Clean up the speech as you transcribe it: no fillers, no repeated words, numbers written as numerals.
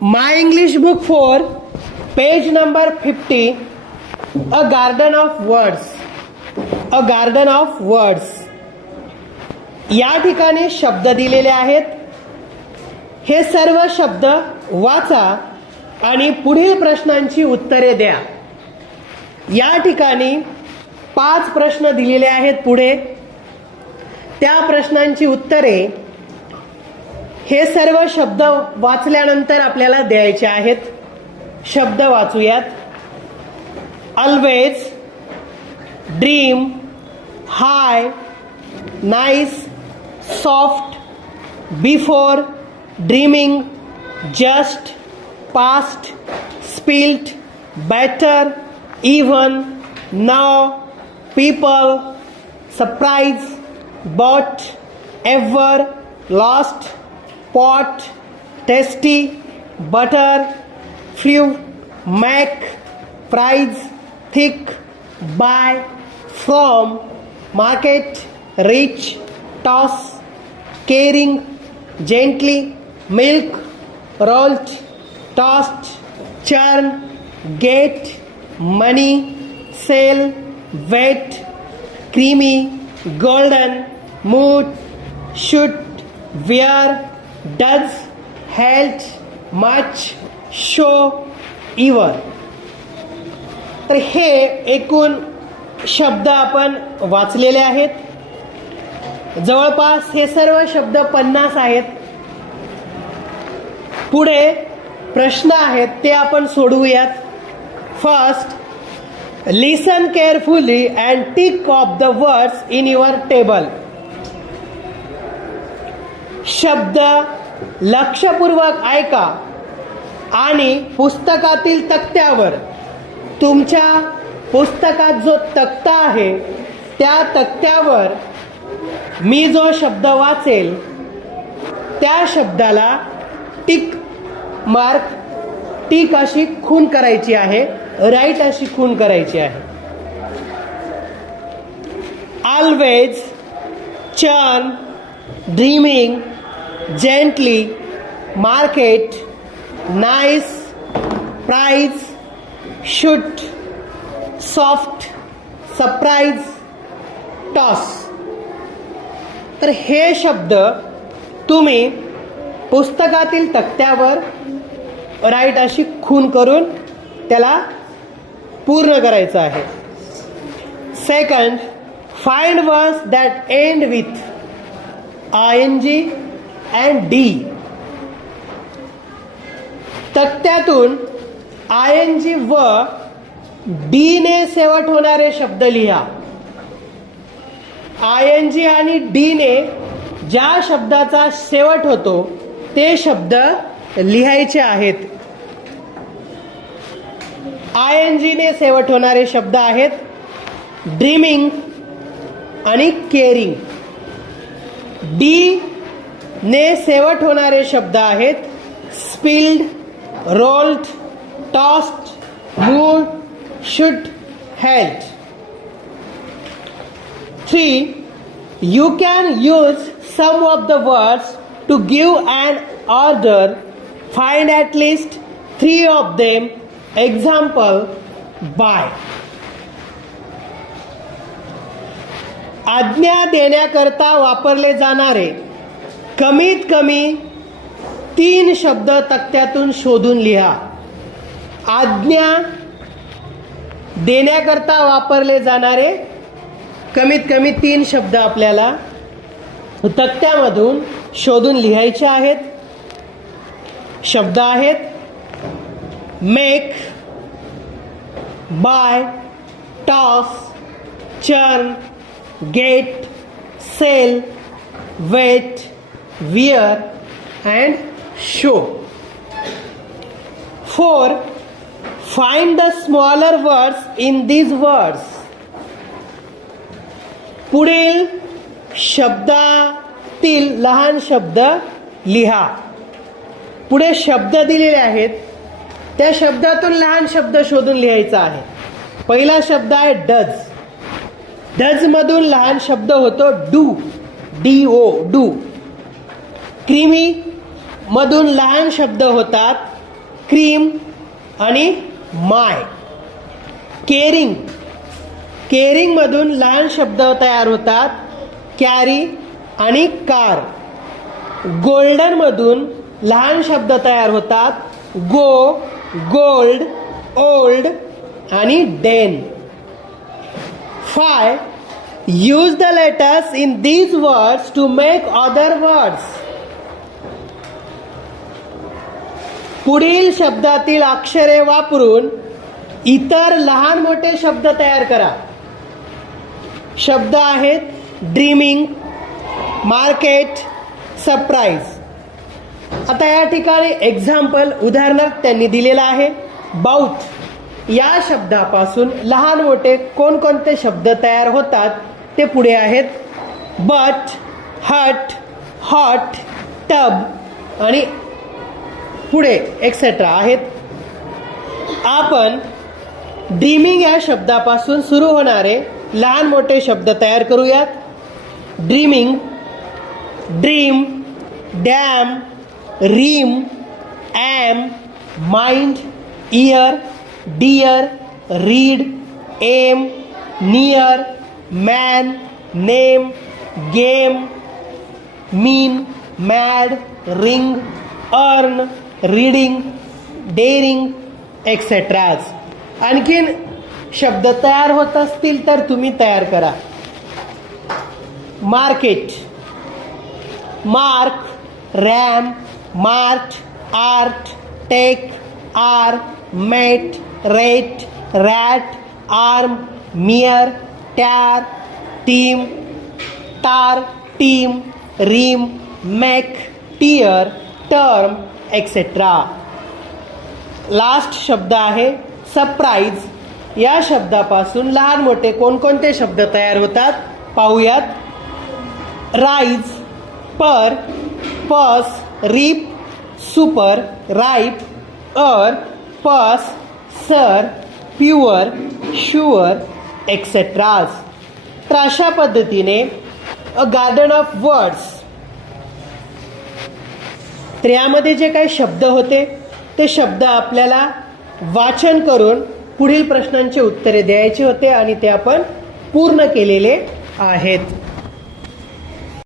My English book 4, page number 50, A Garden of Words. A Garden of Words. या ठिकाणी शब्द दिलेले आहेत. हे सर्व शब्द वाचा आणि पुढील प्रश्नांची उत्तरे द्या. या ठिकाणी 5 प्रश्न दिलेले आहेत. पुढे त्या प्रश्नांची उत्तरे हे सर्व शब्द वाचल्यानंतर आपल्याला द्यायचे आहेत. शब्द वाचूयात. Always, dream, hi, nice, soft, before, dreaming, just, past, spilt, better, even, now, people, surprise, bought, ever, lost, pot, tasty, butter, few, make, price, thick, buy, from, market, rich, toss, caring, gently, milk, rolled, tossed, churn, get, money, sell, wet, creamy, golden, mood, shoot, wear, does, held, much, show, even. तर हे एकूण शब्द आपण वाचलेले आहेत. जवळपास हे सर्व शब्द 50 आहेत. पुढे प्रश्न आहेत ते आपण सोडवूयात. First, listen carefully and tick of the words in your table. शब्द लक्षपूर्वक ऐका आणि पुस्तकातील तक्त्यावर, तुमच्या पुस्तकात जो तक्ता आहे त्या तक्त्यावर मी जो शब्द वाचेल त्या शब्दाला टिक मार्क, टिक अशी खून करायची आहे, राईट अशी खून करायची आहे. Always, churn, dreaming, gently, market, nice, price, shoot, soft, surprise, toss. तर हे शब्द तुम्ही पुस्तकातील तक्त्यावर राईट अशी खून करून त्याला पूर्ण करायचं आहे. Second, find words that end with ing and D. तक्त्यातून ing व D ने शेवट होणारे शब्द लिहा. ing आणि D ने ज्या शब्दाचा शेवट होतो ते शब्द लिहायचे आहेत. ing ने शेवट होणारे शब्द आहेत ड्रीमिंग आणि केअरिंग. D ने शेवट होणारे शब्द आहेत spilled, rolled, tossed, mood, shoot, held. 3. You can use some of the words to give an order. Find at least 3 of them. Example, by. आज्ञा देण्याकरता वापरले जाणारे कमीत कमी 3 शब्द तक्त्यातून शोधून लिहा. आज्ञा देण्याकरता वापरले जाणारे कमीत कमी 3 शब्द आपल्याला तक्त्यामधून शोधून लिहायचे आहेत. शब्द आहेत make, buy, toss, churn, get, sell, wait, wear and show. 4. Find the smaller words in these words. पुढील शब्दातील लहान शब्द लिहा. पुढे शब्द दिलेले आहेत त्या शब्दातून लहान शब्द शोधून लिहायचा आहे. पहिला शब्द आहे डज. डज मधून लहान शब्द होतो डू, DO, डू. क्रीमी मधून लहान शब्द होतात क्रीम आणि माय. केरिंग, केरिंग मधून लहान शब्द तयार होतात, कॅरी आणि कार. गोल्डन मधून लहान शब्द तयार होतात, गो, गोल्ड, ओल्ड आणि den. 5. Use the letters in these words to make other words. पुढील शब्दातील अक्षरे वापरून इतर लहान मोठे शब्द तयार करा. शब्द आहेत ड्रीमिंग, मार्केट, सरप्राईज. आता या ठिकाणी एक्झाम्पल, उदाहरणार्थ त्यांनी दिलेलं आहे. बाउथ या शब्दापासून लहान मोठे कोणकोणते शब्द तयार होतात ते पुढे आहेत. बट, हट, हॉट, टब आणि पुढे एक्सेट्रा आहेत. आपण ड्रीमिंग या शब्दापासून सुरू होणारे लहान मोठे शब्द तयार करूयात. Dreaming, dream, dam, ream, am, mind, ear, dear, read, aim, near, man, name, game, mean, mad, ring, earn, reading, daring, etceteras. आणखीन शब्द तयार होत असतील तर तुम्ही तयार करा. Market, mark, ram, mart, art, take, are, mate, rate, rat, arm, mere, tear, team, tar, team, ream, make, tear, term, etcetera. Last शब्द आहे सरप्राईज. या शब्दापासून लहान मोठे कोणकोणते शब्द तयार होतात पाहूयात. राईज, पर, पस, रिप, सुपर, राईप, अर, पस, सर, प्युअर, शुअर, एक्सेट्राज. तर अशा पद्धतीने अ गार्डन ऑफ वर्ड्स. तर यामध्ये जे काही शब्द होते ते शब्द आपल्याला वाचन करून पुढील प्रश्नांची उत्तरे द्यायची होते आणि ते आपण पूर्ण केलेले आहेत.